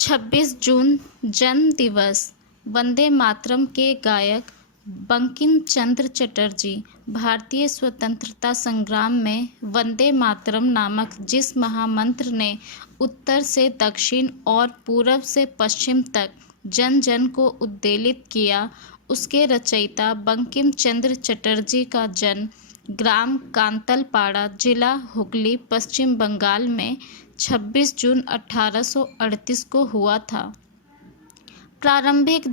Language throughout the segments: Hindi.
26 जून जन्म दिवस। वंदे मातरम के गायक बंकिम चंद्र चटर्जी भारतीय स्वतंत्रता संग्राम में वंदे मातरम नामक जिस महामंत्र ने उत्तर से दक्षिण और पूरब से पश्चिम तक जन जन को उद्वेलित किया, उसके रचयिता बंकिम चंद्र चटर्जी का जन्म ग्राम कांतलपाड़ा, जिला हुगली, पश्चिम बंगाल में 26 जून 1838 को हुआ था। प्रारंभिक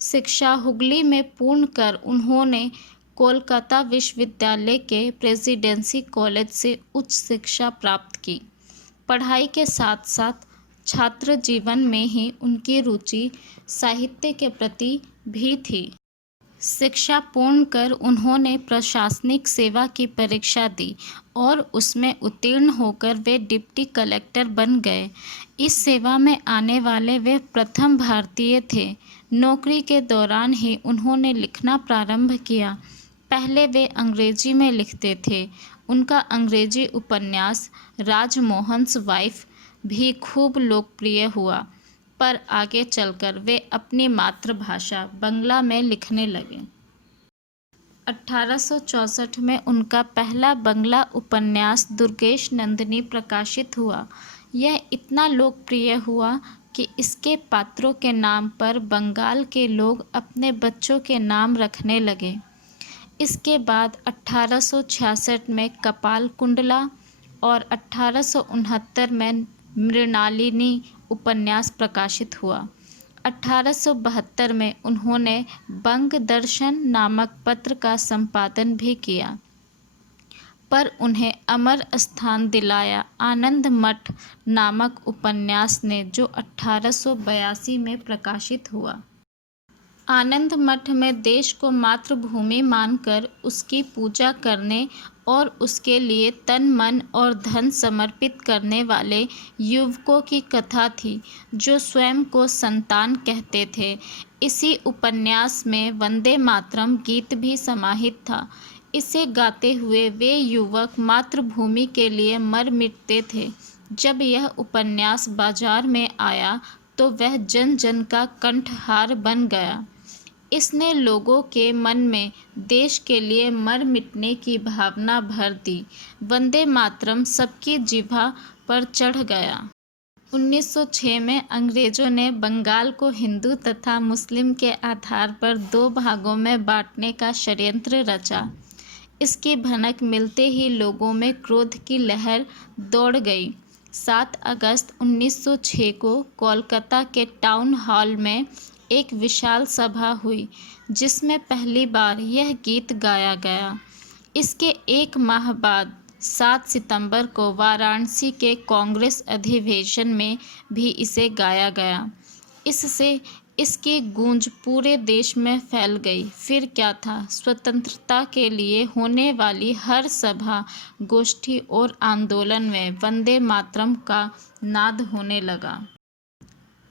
शिक्षा हुगली में पूर्ण कर उन्होंने कोलकाता विश्वविद्यालय के प्रेसिडेंसी कॉलेज से उच्च शिक्षा प्राप्त की। पढ़ाई के साथ साथ छात्र जीवन में ही उनकी रुचि साहित्य के प्रति भी थी। शिक्षा पूर्ण कर उन्होंने प्रशासनिक सेवा की परीक्षा दी और उसमें उत्तीर्ण होकर वे डिप्टी कलेक्टर बन गए। इस सेवा में आने वाले वे प्रथम भारतीय थे। नौकरी के दौरान ही उन्होंने लिखना प्रारंभ किया। पहले वे अंग्रेजी में लिखते थे। उनका अंग्रेजी उपन्यास राजमोहन्स वाइफ भी खूब लोकप्रिय हुआ, पर आगे चलकर वे अपनी मातृभाषा बंगला में लिखने लगे। 1864 में उनका पहला बंगला उपन्यास दुर्गेश नंदिनी प्रकाशित हुआ। यह इतना लोकप्रिय हुआ कि इसके पात्रों के नाम पर बंगाल के लोग अपने बच्चों के नाम रखने लगे। इसके बाद 1866 में कपाल कुंडला और 1869 में मृणालिनी उपन्यास प्रकाशित हुआ। 1872 में उन्होंने बंग दर्शन नामक पत्र का संपादन भी किया, पर उन्हें अमर स्थान दिलाया आनंद मठ नामक उपन्यास ने, जो 1882 में प्रकाशित हुआ। आनंद मठ में देश को मातृभूमि मानकर उसकी पूजा करने और उसके लिए तन मन और धन समर्पित करने वाले युवकों की कथा थी, जो स्वयं को संतान कहते थे। इसी उपन्यास में वंदे मातरम गीत भी समाहित था। इसे गाते हुए वे युवक मातृभूमि के लिए मर मिटते थे। जब यह उपन्यास बाजार में आया तो वह जन जन का कंठहार बन गया। इसने लोगों के मन में देश के लिए मर मिटने की भावना भर दी। वंदे मातरम सबकी जिह्वा पर चढ़ गया। 1906 में अंग्रेजों ने बंगाल को हिंदू तथा मुस्लिम के आधार पर दो भागों में बांटने का षड्यंत्र रचा। इसकी भनक मिलते ही लोगों में क्रोध की लहर दौड़ गई। 7 अगस्त 1906 को कोलकाता के टाउन हॉल में एक विशाल सभा हुई, जिसमें पहली बार यह गीत गाया गया। इसके एक माह बाद 7 सितंबर को वाराणसी के कांग्रेस अधिवेशन में भी इसे गाया गया। इससे इसकी गूंज पूरे देश में फैल गई। फिर क्या था, स्वतंत्रता के लिए होने वाली हर सभा, गोष्ठी और आंदोलन में वंदे मातरम का नाद होने लगा।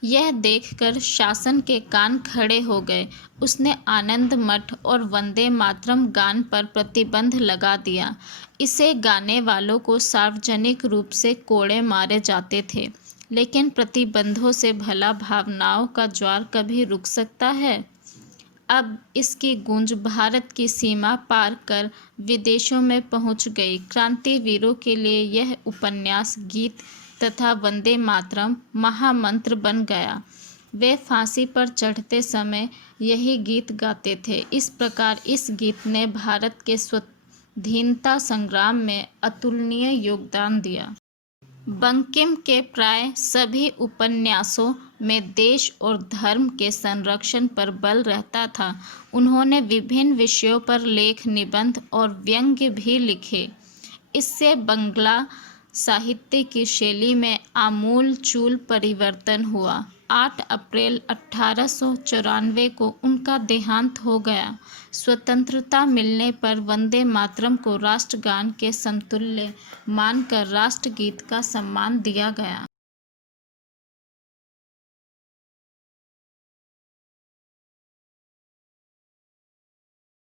यह देखकर शासन के कान खड़े हो गए। उसने आनंद मठ और वंदे मातरम गान पर प्रतिबंध लगा दिया। इसे गाने वालों को सार्वजनिक रूप से कोड़े मारे जाते थे। लेकिन प्रतिबंधों से भला भावनाओं का ज्वार कभी रुक सकता है? अब इसकी गूंज भारत की सीमा पार कर विदेशों में पहुंच गई। क्रांतिवीरों के लिए यह उपन्यास, गीत तथा वंदे मातरम महामंत्र बन गया। वे फांसी पर चढ़ते समय यही गीत गाते थे। इस प्रकार इस गीत ने भारत के स्वाधीनता संग्राम में अतुलनीय योगदान दिया। बंकिम के प्राय सभी उपन्यासों में देश और धर्म के संरक्षण पर बल रहता था। उन्होंने विभिन्न विषयों पर लेख, निबंध और व्यंग्य भी लिखे। इससे बंगला साहित्य की शैली में आमूल-चूल परिवर्तन हुआ। 8 अप्रैल 1894 को उनका देहांत हो गया। स्वतंत्रता मिलने पर वंदे मातरम को राष्ट्रगान के समतुल्य मानकर राष्ट्रगीत का सम्मान दिया गया।